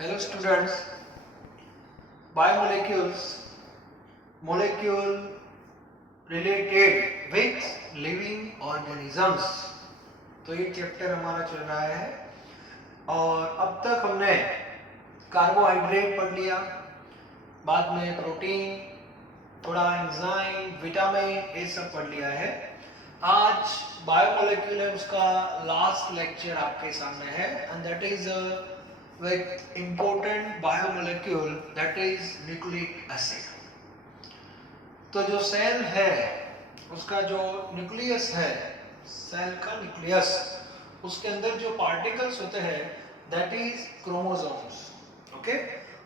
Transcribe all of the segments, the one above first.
Hello students, biomolecules, molecule related with living organisms। तो ये chapter हमारा चल रहा है और अब तक हमने कार्बोहाइड्रेट पढ़ लिया, बाद में प्रोटीन, थोड़ा एंजाइम, विटामिन, ये सब पढ़ लिया है। आज बायोमोलेक्यूल है, उसका लास्ट लेक्चर आपके सामने है and that is with important biomolecule that is nucleic acid। तो जो सेल है उसका जो न्यूक्लियस है, सेल का न्यूक्लियस, उसके अंदर जो पार्टिकल्स होते हैं दैट इज क्रोमोसोम्स। ओके,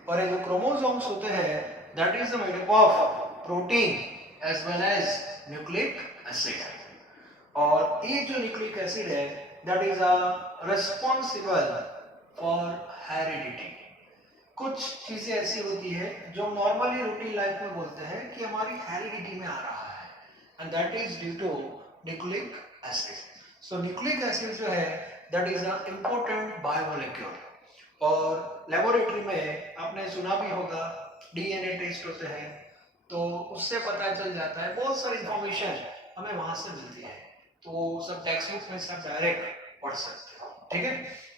और ये जो क्रोमोसोम्स होते हैं that is made up of protein as well as nucleic acid. और ये जो न्यूक्लिक एसिड है that is responsible for heredity. कुछ चीजें ऐसी होती है जो नॉर्मली रूटीन लाइफ में बोलते हैं कि हमारी हेरिडिटी में आ रहा है and that is due to nucleic acid. So nucleic acid जो है that is a important biomolecule. और लेबोरेटरी में आपने सुना भी होगा डीएनए टेस्ट होते हैं, तो उससे पता चल जाता है, बहुत सारी इंफॉर्मेशन हमें वहां से मिलती है, तो सब टेक्स्ट बुक में सब डायरेक्ट पढ़ सकते हो। ठीक है,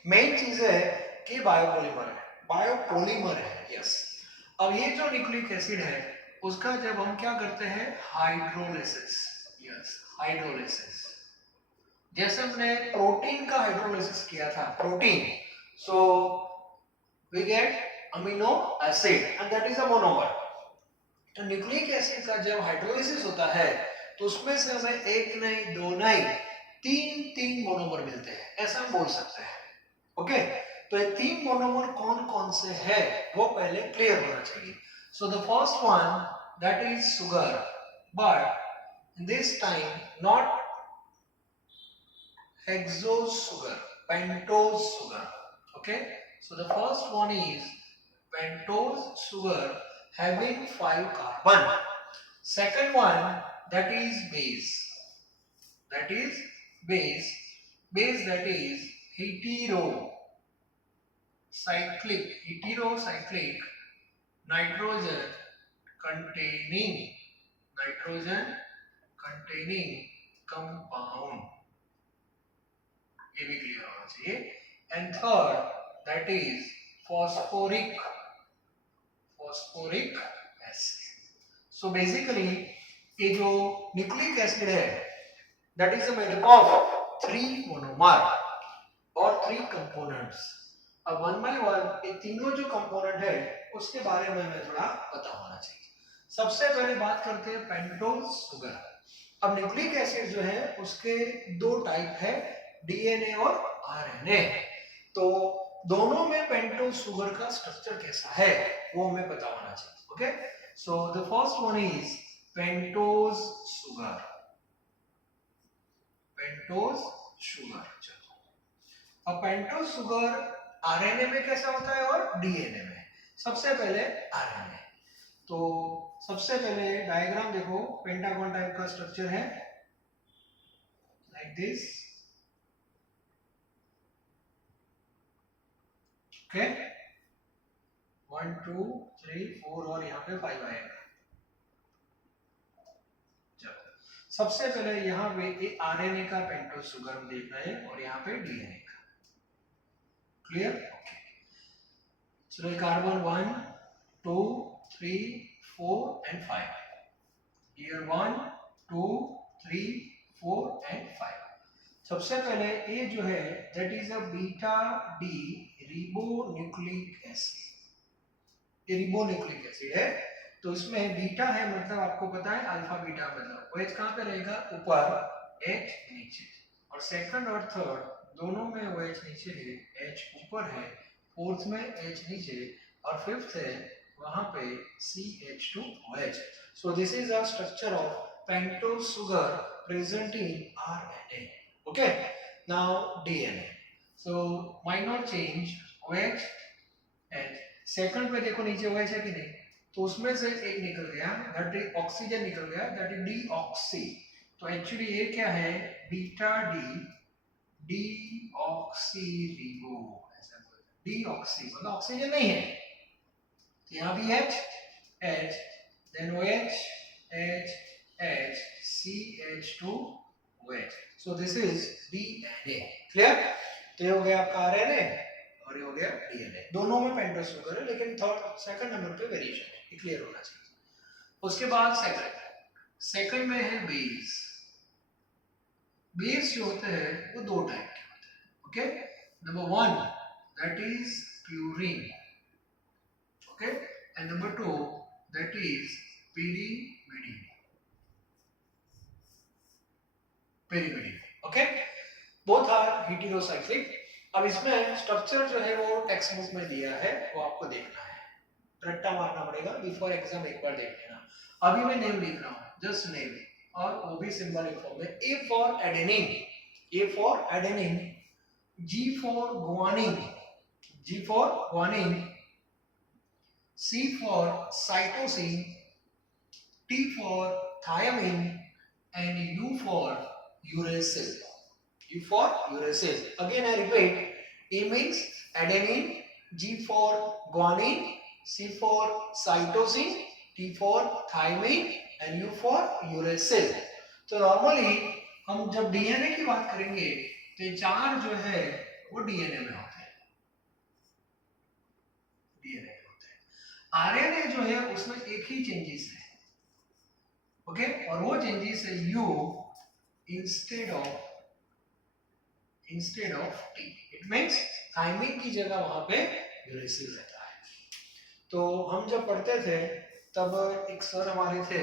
मेन चीज है कि बायोपॉलीमर है, बायोपॉलीमर है। यस, अब ये जो न्यूक्लिक एसिड है उसका जब हम क्या करते हैं, हाइड्रोलिसिस। Yes, hydrolysis. जैसे हमने प्रोटीन का हाइड्रोलिसिस किया था, protein, so we get amino acid and that is a monomer. तो न्यूक्लिक एसिड का जब हाइड्रोलिसिस होता है तो उसमें से हमें एक नहीं, दो नहीं, तीन मोनोमर मिलते हैं, ऐसा हम बोल सकते हैं। ओके, तो ये तीन मोनोमर कौन कौन से है वो पहले क्लियर होना चाहिए। So the first one that is sugar, but this time not hexose sugar, pentose sugar. Okay, so the first one is pentose sugar having 5 carbon. Second one that is base, that is base, base that is heterocyclic nitrogen containing compound, ये भी clear होना चाहिए। And third that is phosphoric acid. So basically ये जो nucleic acid है that is made up of 3 monomer और 3 components. अब one by one ये तीनों जो कंपोनेंट है उसके बारे में हमें थोड़ा पता होना चाहिए। सबसे पहले बात करते हैं पेंटोज सुगर। अब न्यूक्लिक एसिड जो है उसके दो टाइप है, डीएनए और आरएनए। तो दोनों में पेंटोज सुगर का स्ट्रक्चर कैसा है वो हमें पता होना चाहिए। Okay, so the first one is pentose sugar. चलो, अब पेंटोज सुगर आरएनए में कैसा होता है और डीएनए में। सबसे पहले आरएनए, तो सबसे पहले डायग्राम देखो, पेंटागन टाइप का स्ट्रक्चर है लाइक दिस। ओके, 1 2 3 4 और यहाँ पे 5 आएगा। चलो, सबसे पहले यहाँ पे आरएनए का पेंटोज सुगर हम देख रहे हैं और यहाँ पे डीएनए का। क्लियर? ओके, चलो कार्बन 1 2 3 4 एंड 5, हियर 1 2 3 4 एंड 5। सबसे पहले ये जो है that is a beta D ribonucleic acid. ये रिबोन्यूक्लिक एसिड है, तो इसमें बीटा है मतलब आपको पता है अल्फा बीटा मतलब OH कहाँ पे रहेगा, ऊपर, H नीचे। और सेकंड और थर्ड दोनों में OH नीचे है, H ऊपर है, फोर्थ में H नीचे, और फिफ्थ है वहां पे CH2OH। So this is a structure of pentose sugar present in RNA। Okay, now DNA. So minor change OH H। Second पे देखो नीचे OH है कि नहीं, तो उसमें से एक निकल गया, दैट इज ऑक्सीजन निकल गया, दैट इज डीऑक्सी। तो एक्चुअली ये क्या है, बीटा डी डीऑक्सी रिबो, ऐसा बोलते हैं डीऑक्सी मतलब ऑक्सीजन नहीं है, तो यहाँ भी H H then OH H H CH2OH, so this is DNA. Clear? तो ये हो गया आपका RNA और ये हो गया DNA। दोनों में पेंटोस शुगर है, लेकिन थर्ड सेकंड नंबर पे वेरिएशन है, ये क्लियर होना चाहिए। उसके बाद सेकंड में है बेस। बेस जो होते हैं वो दो टाइप के होते हैं, okay. Number 1 that is purine, okay, and number 2 that is pyrimidine, okay. Both are heterocyclic. अब इसमें स्ट्रक्चर जो है वो टेक्स्ट बुक में दिया है, वो आपको देखना है, रट्टा मारना पड़ेगा, बिफोर एग्जाम एक बार देख लेना। अभी मैं नेम लिख रहा हूँ, जस्ट नेम, और वो भी सिंबॉलिक फॉर्म में। A for adenine, A for adenine, G for guanine, G for guanine, C for cytosine, T for thymine, and U for uracil, U for uracil. Again I repeat, A means adenine, G for guanine, C for cytosine, T for thymine, and U for uracil. तो normally हम जब DNA की बात करेंगे तो ये चार जो है वो डीएनए में होते हैं, डीएनए में होते हैं। आरएनए जो है उसमें एक ही चेंजेस है, ओके, और वो चेंजेस है U instead of T. It means thymine की जगह वहां पे यूरेसिल रहता है। तो हम जब पढ़ते थे तब एक सर हमारे थे,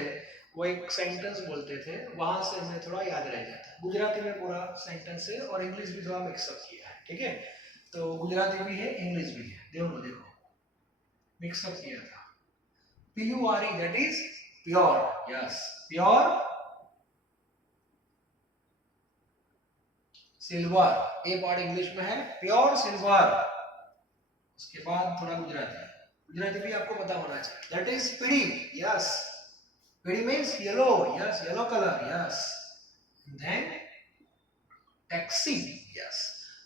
वो एक सेंटेंस बोलते थे, वहां से हमें थोड़ा याद रह जाता है। गुजराती में पूरा सेंटेंस है और इंग्लिश भी थोड़ा मिक्सअप किया है, ठीक है। तो गुजराती भी है, इंग्लिश भी है, देखो मिक्सअप किया था। PURE that is pure, yes, pure silver, A part English में है प्योर सिल्वर। उसके बाद थोड़ा गुजराती भी आपको पता होना चाहिए, that is PD, yes, PD means yellow, yes, yellow colour, yes, then taxi, yes.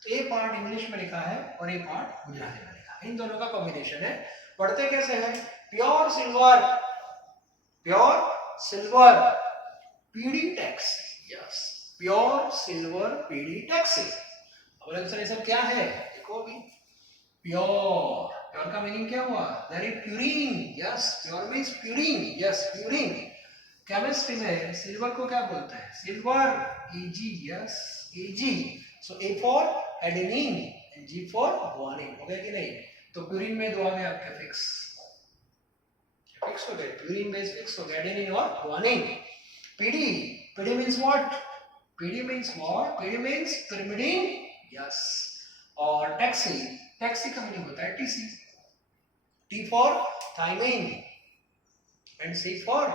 तो ए पार्ट इंग्लिश में लिखा है और ए पार्ट गुजराती में लिखा है, इन दोनों का कॉम्बिनेशन है। पढ़ते कैसे हैं? Pure silver PD taxi, yes, pure silver PD taxi. अब सर ये सब क्या है, देखो अभी प्योर का मीनिंग क्या हुआ? That is purine, yes, pure means purine, yes, purine. Chemistry में सिल्वर को क्या बोलते हैं? Silver, Ag, yes, Ag। So A for adenine and G for guanine, हो गया कि नहीं? तो प्यूरिन में दो आ गए आपके फिक्स हो गए, प्यूरिन बेस फिक्स हो गया, एडेनिन और guanine. PD means what? PD means what? PD means pyrimidine, yes. और टैक्सी का मीनिंग होता है TC, T for thymine and C for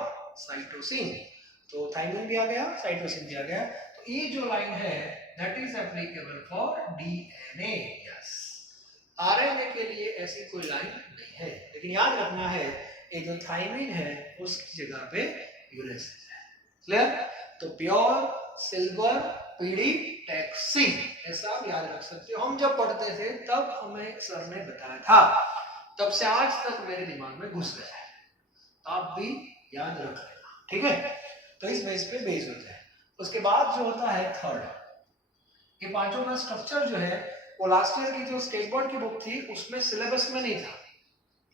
cytosine। तो थाइमिन भी आ गया, साइटोसिन भी आ गया। तो ये जो लाइन है that is applicable for DNA, yes। RNA के लिए ऐसी कोई लाइन नहीं है, लेकिन याद रखना है ये जो थाइमिन है उसकी जगह पे यूरेसिल है, क्लियर? तो प्योर सिल्वर पीडी टैक्सी, ऐसा आप याद रख सकते हो। हम जब पढ़ते थे तब हमें सर ने बताया था, तब से आज तक मेरे दिमाग में घुस गया है, आप भी याद रख लेना, ठीक है। तो इस बेस पे बेस होता है। उसके बाद जो होता है थर्ड, ये पांचों का स्ट्रक्चर जो है वो लास्ट ईयर की जो स्टेट बोर्ड की बुक थी उसमें सिलेबस में नहीं था,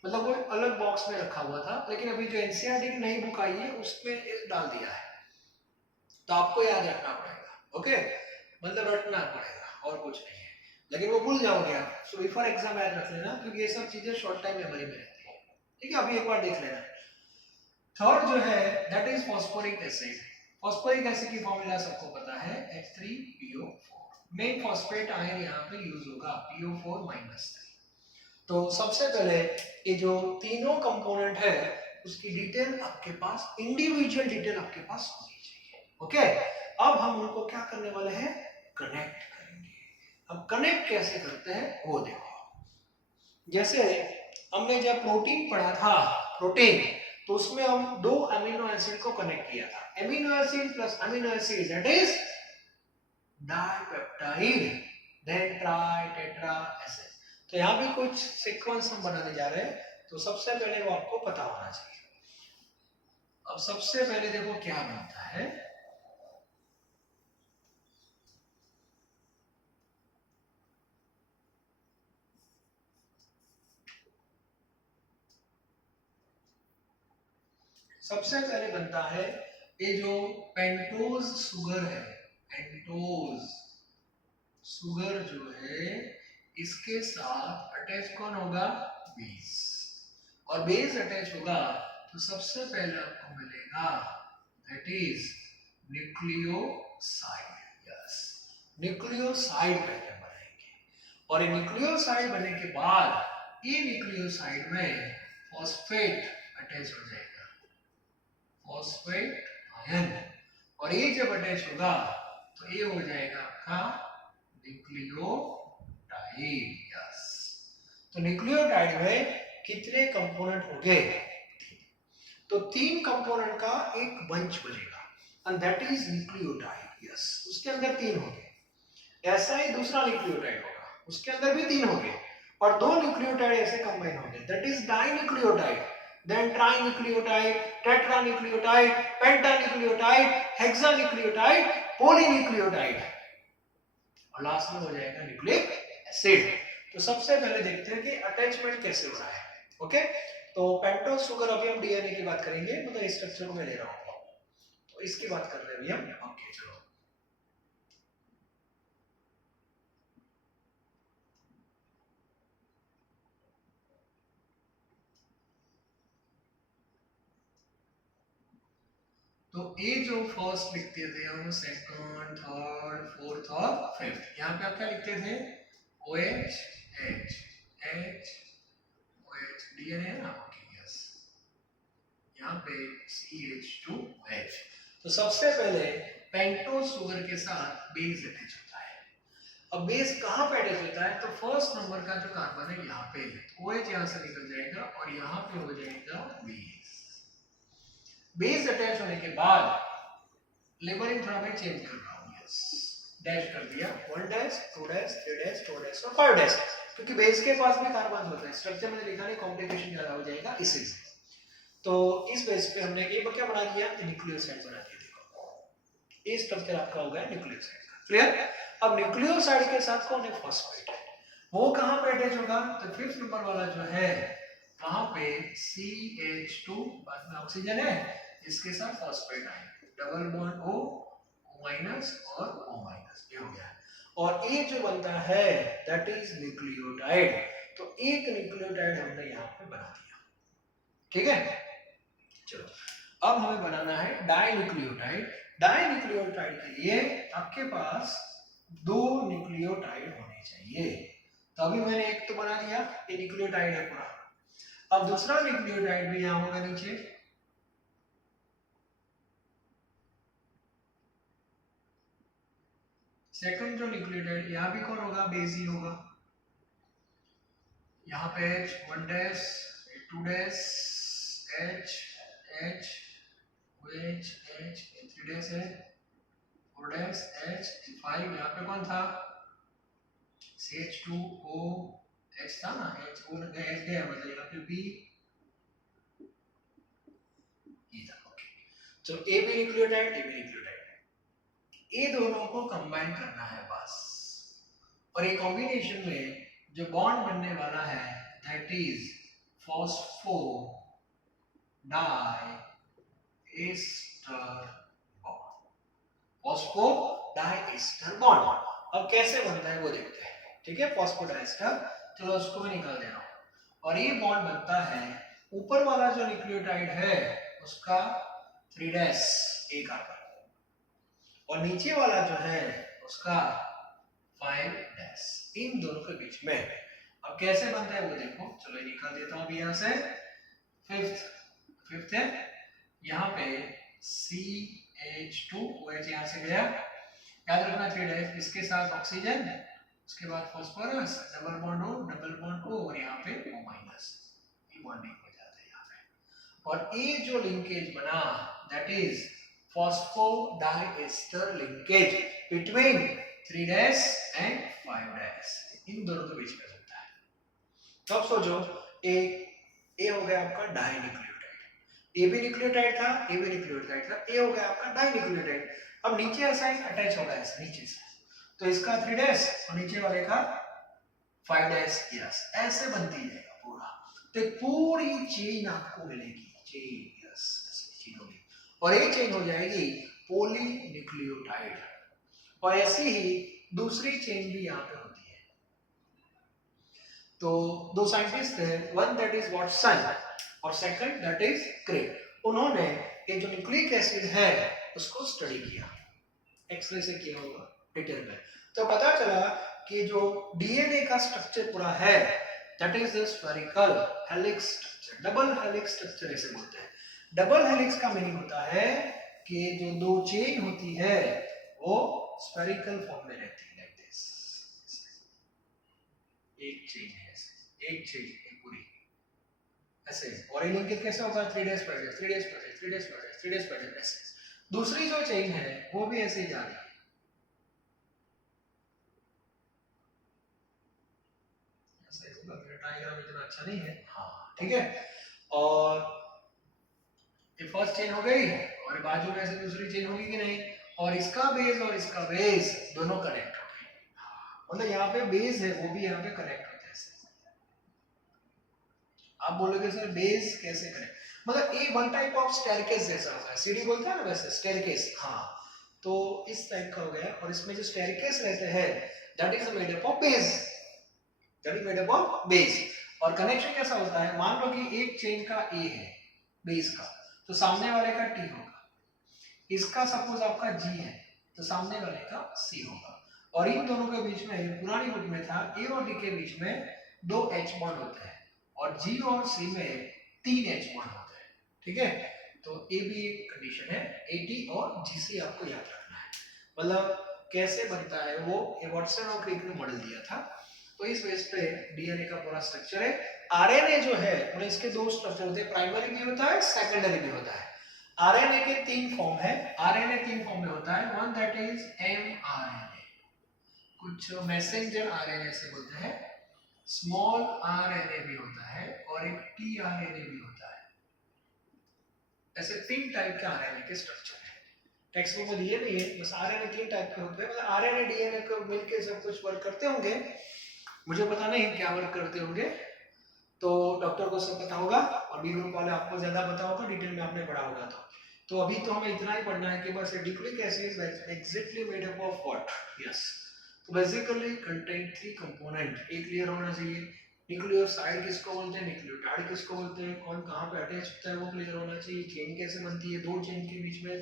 मतलब वो अलग बॉक्स में रखा हुआ था, लेकिन अभी जो एनसीईआरटी की नई बुक आई है उसमें डाल दिया है, तो आपको याद रखना पड़ेगा, ओके, मतलब रटना पड़ेगा और कुछ नहीं है, लेकिन वो भूल जाओगे आप। सो बिफोर एग्जाम याद रख लेना, क्योंकि ये सब चीजें शॉर्ट टाइम मेमोरी में रहती है, ठीक है। अभी एक बार देख लेना। थर्ड जो है that is phosphoric acid. Phosphoric acid की फॉर्मूला सबको पता है, H3PO4। मेन फॉस्फेट आयन यहाँ पे यूज होगा, PO4-3। तो सबसे पहले ये जो तीनों कंपोनेंट है उसकी डिटेल आपके पास, इंडिविजुअल डिटेल आपके पास होनी चाहिए, ओके। अब हम उनको क्या करने वाले हैं? कनेक्ट करेंगे। अब कनेक्ट कैसे करते हैं वो देखो। जैसे हमने जब प्रोटीन पढ़ा था, प्रोटीन, तो उसमें हम दो अमीनो एसिड को कनेक्ट किया था, amino acid plus amino acid that is dipeptide, then tri tetra acid. तो यहाँ भी कुछ सीक्वेंस हम बनाने जा रहे हैं, तो सबसे पहले वो आपको पता होना चाहिए। अब सबसे पहले देखो क्या बनता है, सबसे पहले बनता है ये जो पेंटोज शुगर है, पेंटोज शुगर जो है इसके साथ अटैच कौन होगा, बेस, और बेस अटैच होगा तो सबसे पहले आपको मिलेगा that is nucleoside. Yes, nucleoside पहले बनाएंगे, और ये न्यूक्लियोसाइड बनने के बाद ये न्यूक्लियोसाइड में फॉस्फेट अटैच हो जाएगा, फॉस्फेट आयन, और ये जब अटैच होगा तो ये हो जाएगा आपका न्यूक्लियोटाइड। यस, तो न्यूक्लियोटाइड में कितने कंपोनेंट हो गए, तो 3 कंपोनेंट का एक बंच बनेगा and that is nucleotide. Yes, उसके अंदर 3 होंगे, ऐसा ही दूसरा न्यूक्लियोटाइड होगा, उसके अंदर भी 3 होंगे, और 2 न्यूक्लियोटाइड ऐसे कंबाइन होंगे, that is dinucleotide, then trinucleotide, tetranucleotide, pentanucleotide, hexanucleotide, polynucleotide, और लास्ट में हो जाएगा न्यूक्लिक एसिड। तो सबसे पहले देखते हैं कि अटैचमेंट कैसे हो रहा है। ओके, तो पेंटोज शुगर अभी हम डीएनए की बात करेंगे, मतलब इस स्ट्रक्चर को मैं ले रहा हूं, तो इसकी बात कर रहे हैं अभी हम। ओके चलो, तो ये जो फर्स्ट लिखते थे हम, सेकंड, थर्ड, फोर्थ और फिफ्थ, यहाँ पे आप क्या लिखते थे, OH H H OH, DNA है ना, ओके यस, यहाँ पे CH2H। तो सबसे पहले पेंटोज शुगर के साथ बेस अटैच होता है। अब बेस कहाँ पे अटैच होता है, तो फर्स्ट नंबर का जो कार्बन है यहाँ पे, OH यहाँ से निकल जाएगा और यहाँ पे हो जाएगा बेस। बेस अटैच होने के बाद लेबलिंग थोड़ा मैं चेंज कर रहा हूँ, यस, डैश कर दिया, 1 डैश, 2 डैश, 3 डैश, 4 डैश और 5 डैश, क्योंकि बेस के पास में कार्बन होता है, स्ट्रक्चर में लिखा नहीं, कॉम्प्लिकेशन ज्यादा हो जाएगा इसी से। तो इस बेस पे हमने ये क्या बना दिया, न्यूक्लियोसाइड बना दिया। देखो ये स्ट्रक्चर आपका हो गया न्यूक्लियोसाइड का, क्लियर। अब न्यूक्लियोसाइड के साथ कौन है, फॉस्फेट है, वो कहां पे अटैच होगा, तो 5th नंबर वाला जो है वहां पे CH2, बाद में ऑक्सीजन है, इसके साथ फॉस्फेट आएंगे, डबल बॉन्ड O माइनस और O माइनस, ये हो गया। और ये जो बनता है दैट इज न्यूक्लियोटाइड। तो एक न्यूक्लियोटाइड हमने यहाँ पे बना दिया, ठीक है। चलो, अब हमें बनाना है डाइन्यूक्लियोटाइड। डाइन्यूक्लियोटाइड के लिए आपके पास 2 न्यूक्लियोटाइड होने चाहिए। तो अभी मैंने एक तो बना दिया, ये न्यूक्लियोटाइड है पूरा। अब दूसरा न्यूक्लियोटाइड भी यहाँ होगा नीचे, सेकंड जो न्यूक्लियोटाइड, यहाँ भी कौन होगा, बेस ही होगा। यहाँ पे H 1 dash, 2 dash, H H OH H 3 dash है, 4 डैश H 5, यहाँ पे कौन था, CH2O H था ना, H O H गया, मतलब यहाँ पे B E था। ओके, तो A भी न्यूक्लियोटाइड, A भी न्यूक्लियोटाइड, ये दोनों को कंबाइन करना है बस, और ये कॉम्बिनेशन में जो बॉन्ड बनने वाला है that is phosphodiester bond, phosphodiester bond. अब कैसे बनता है वो देखते हैं, ठीक है। फॉस्फो डाई एस्टर, चलो उसको भी निकाल दे रहा हूं, और ये बॉन्ड बनता है, ऊपर वाला जो न्यूक्लियोटाइड है उसका 3 डैश A कार्बन, और नीचे वाला जो है उसका 5 डैश, इन दोनों के बीच में। अब कैसे बनता है वो देखो, चलो निकाल देता हूं अभी यहाँ से। फिफ्थ है, यहाँ पे CH2 OH यहाँ से गया, याद रखना 3 डैश, इसके साथ ऑक्सीजन, उसके बाद फास्फोरस, डबल बॉन्ड O और यहाँ पे O माइनस, ये बॉन्डिंग हो जाता है यहाँ पे। और ये जो लिंकेज बना that is phosphodiester linkage between 3 dash and 5 dash, इन दोनों के बीच में बनता है। तो अब सोचो ए हो गया आपका डाइन्यूक्लियोटाइड, ए भी न्यूक्लियोटाइड था, ए भी न्यूक्लियोटाइड था, ए हो गया आपका डाइन्यूक्लियोटाइड। अब नीचे असाइन अटैच होगा ऐसे नीचे से, तो इसका 3 डैश और नीचे वाले का 5 डैश, यस ऐसे बनती जाएगा पूरा। तो एक पूरी चेन आपको मिलेगी, चेन यस ऐसे चेन होगी, और ये चेन हो जाएगी पॉलीन्यूक्लियोटाइड। और ऐसी ही दूसरी चेन भी यहाँ पे होती है। तो दो साइंटिस्ट थे, वन दैट इज वाटसन और सेकंड दैट इज क्रे। उन्होंने ये जो न्यूक्लिक एसिड है उसको स्टडी किया, एक्सरे से किया होगा डिटेल में। तो पता चला कि जो डीएनए का स्ट्रक्चर पूरा है that is the spherical helix structure, double helix structure ऐसे बोलते हैं। डबल हेलिक्स का मीनिंग होता है कि जो दो चेन होती है वो स्फेरिकल फॉर्म में रहती है, लाइक दिस। एक चेन है ऐसे, एक चेन है पूरी ऐसे, और ये लिंकेज कैसे होगा 3 days per day, 3 days per day, 3 days per day, 3 days per day ऐसे। दूसरी जो चेन है वो भी ऐसे ही जा रही है, ऐसे मेरा डायग्राम इतना अच्छा नहीं है, हाँ ठीक है। और ये फर्स्ट चेन हो गई और बाजू में से दूसरी चेन होगी कि नहीं, और इसका बेस दोनों कनेक्ट हो गए, मतलब यहाँ पे बेस है वो भी यहाँ पे कनेक्ट होता है। आप बोलोगे सर बेस कैसे कनेक्ट, मतलब ये वन टाइप ऑफ स्टेयरकेस जैसा होगा, सीढ़ी बोलते हैं ना वैसे स्टेयरकेस, हाँ तो इस टाइप का हो गया। और इसमें जो स्टेयरकेस रहते हैं that is made up of base, that is made up of base. और कनेक्शन कैसा होता है, मान लो कि एक चेन का ए है बेस का, तो सामने वाले का टी होगा, इसका सपोज आपका जी है तो सामने वाले का सी होगा। और इन दोनों के बीच में पुरानी बुक में था ए और डी के बीच में 2 एच बॉन्ड होते हैं और जी और सी में 3 एच बॉन्ड होते हैं, ठीक है। तो ए भी एक कंडीशन है, एटी और जीसी आपको याद रखना है। मतलब कैसे बनता है वो वाटसन और क्रिक ने मॉडल दिया था। तो इस बेस पे डीएनए का पूरा स्ट्रक्चर है। आरएनए जो है मतलब इसके दो स्ट्रक्चर होते हैं, प्राइमरी भी होता है सेकेंडरी भी होता है। आरएनए के 3 फॉर्म है, आरएनए 3 फॉर्म में होता है, वन दैट इज एमआरएनए, कुछ मैसेंजर आरएनए से बोलते हैं, स्मॉल आरएनए भी होता है और एक टीआरएनए भी होता है। ऐसे 3 टाइप के आरएनए के स्ट्रक्चर है, टेक्स्ट बुक में दिए नहीं है, बस आरएनए 3 टाइप के होते हैं। मतलब आरएनए डीएनए को मिलके सब कुछ वर्क करते होंगे, मुझे पता नहीं क्या वर्क करते होंगे, तो डॉक्टर को सब पता होगा और बी ग्रुप वाले आपको ज्यादा पता होगा, डिटेल में आपने पढ़ा होगा। तो अभी तो हमें इतना ही पढ़ना है कि बस nucleic acid is exactly made up of what, yes. तो बेसिकली कंटेन 3 कंपोनेंट, एक क्लियर होना चाहिए। न्यूक्लियोसाइड किसको बोलते हैं, न्यूक्लियोटाइड किसको बोलते हैं, कौन कहाँ पे अटैच होता है वो क्लियर होना चाहिए, चेन कैसे बनती है, दो चेन के बीच में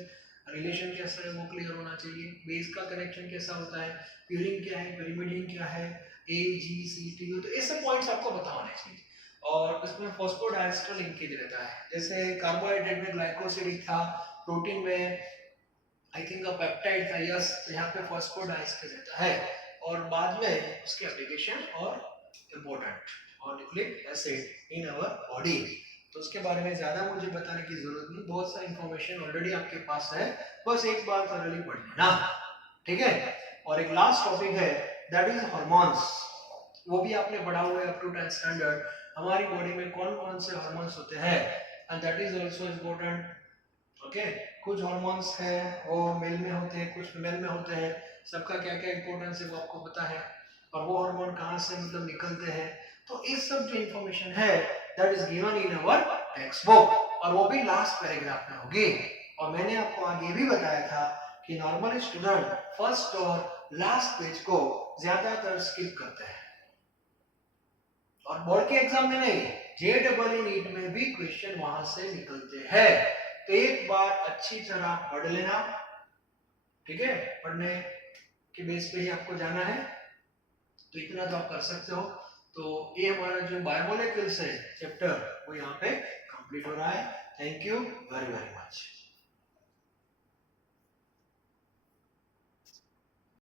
रिलेशन कैसा है वो क्लियर होना चाहिए, बेस का कनेक्शन कैसा होता है, प्यूरिन क्या है, pyrimidine क्या है, ए जी सी टी, तो ये सब पॉइंट्स आपको पता होने चाहिए। और इसमें फॉस्फोडाइएस्टर लिंकेज रहता है, जैसे कार्बोहाइड्रेट में ग्लाइकोसिडिक था, प्रोटीन में आई थिंक पेप्टाइड था, यस, तो यहाँ पे फॉस्फोडाइएस्टर रहता है। और बाद में उसके एप्लीकेशन और इम्पोर्टेंट और nucleic acid in our body, तो उसके बारे में ज्यादा मुझे बताने की जरूरत नहीं, बहुत सारी इंफॉर्मेशन ऑलरेडी आपके पास है, बस एक बार थॉरली पढ़ लेना, ठीक है। और एक लास्ट टॉपिक है दैट इज हार्मोन्स, वो भी आपने पढ़ा हुआ है अप टू 10 स्टैंडर्ड, हमारी बॉडी में कौन कौन से हार्मोन्स होते हैं, and that is also important, okay. कुछ हार्मोन्स है वो मेल में होते हैं, कुछ फीमेल में होते हैं, सबका क्या क्या इंपॉर्टेंस है वो आपको पता है, और वो हार्मोन कहाँ से मतलब निकलते हैं, तो इस सब जो इंफॉर्मेशन है that is given in our textbook, और वो भी लास्ट पैराग्राफ में होगी। और मैंने आपको आगे भी बताया था कि नॉर्मल स्टूडेंट फर्स्ट और लास्ट पेज को ज्यादातर स्किप करते हैं, और बोर्ड के एग्जाम में नहीं, जेईई नीट में भी क्वेश्चन वहां से निकलते हैं। तो एक बार अच्छी तरह पढ़ लेना, ठीक है, पढ़ने के बेस पे ही आपको जाना है, तो इतना तो आप कर सकते हो। तो ये हमारा जो बायोमोलेक्यूल्स है चैप्टर वो यहाँ पे कंप्लीट हो रहा है। Thank you very very much.